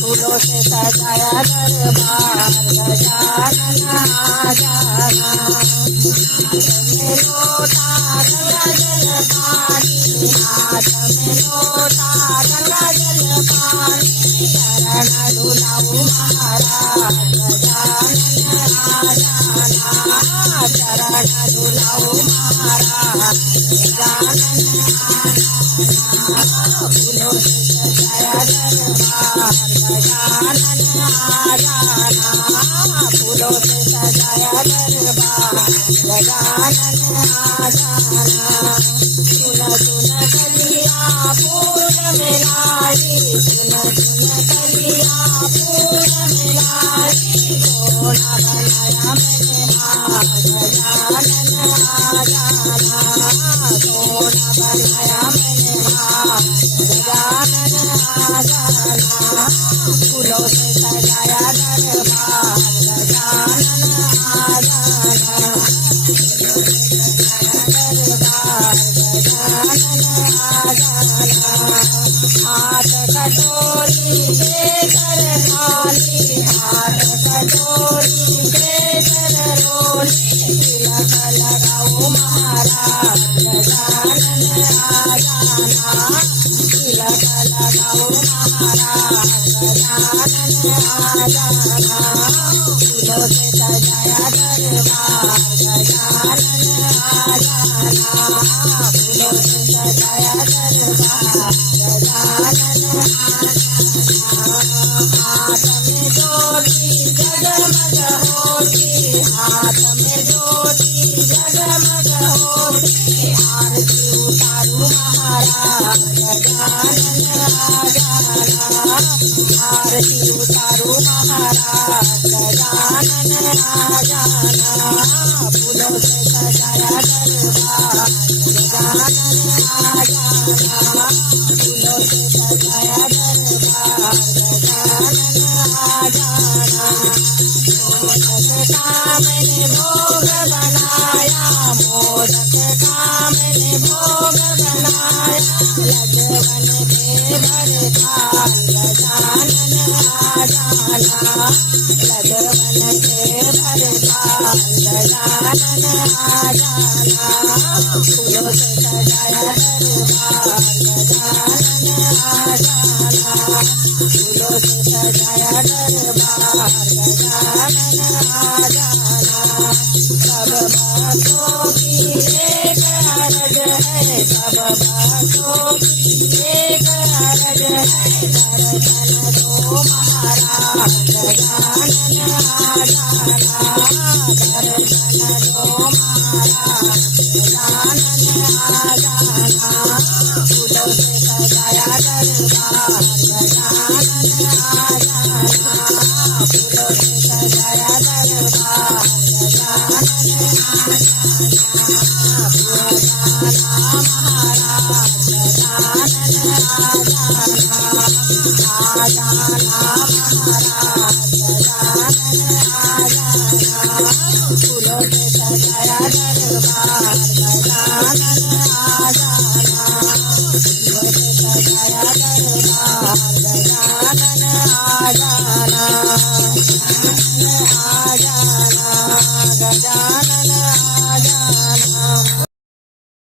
फूलों से सजाया दरबार गजानन आ जाना। में लोटा गंगा जल पानी, हाथ में लोटा गंगा जल पानी, शरण डुलाऊ महाराज गजानन आ जाना। शरण डुलाऊ महाराज गजानन आ जाना। फूलों से सजाया दरबार गजानन आ जाना। फूलों से सजाया दरबार गजानन आ जाना। सुन सुन कलिया फूल मिलाई, सुन सुन कलिया फूल मिलाई, सोना बनाया मैंने हाथ गजानन आ जाना। सोना बनाया मैंने हाथ गजानन आ जाना। फूलों से सजाया दरबार गजानन आ जाना। दरबार गजानन आ जाना। हाथ कटोरी लेकर थाली, हाथ कटोरी लेकर रोली, तिलक लगाओ महाराज गजानन आ जाना। तिलक लगाओ महाराज गजानन आ जाना। फूलों से सजाया दरबार गजानन आ जाना। फूलों से सजाया दरबार गजानन आ जाना। हाथ में ज्योति जगमग होती, हाथ में ज्योति जगमग होती, आरती उतारू महाराज गजानन आ जाना। आरती उतारू महाराज गजानन आ जाना। फूलों से सजाया दरबार गजानन आ जाना। फूलों से सजाया दरबार गजानन आ जाना। मोदक का मैंने भोग बनाया, मोदक का मैंने भोग बनाया, लड्डवन के भर थाल गजानन आ जाना। लड्डवन के भर थाल गजानन आ जाना। फूलों से सजाया दरबार गजानन आ जाना। फूलों से सजाया दरबार गजानन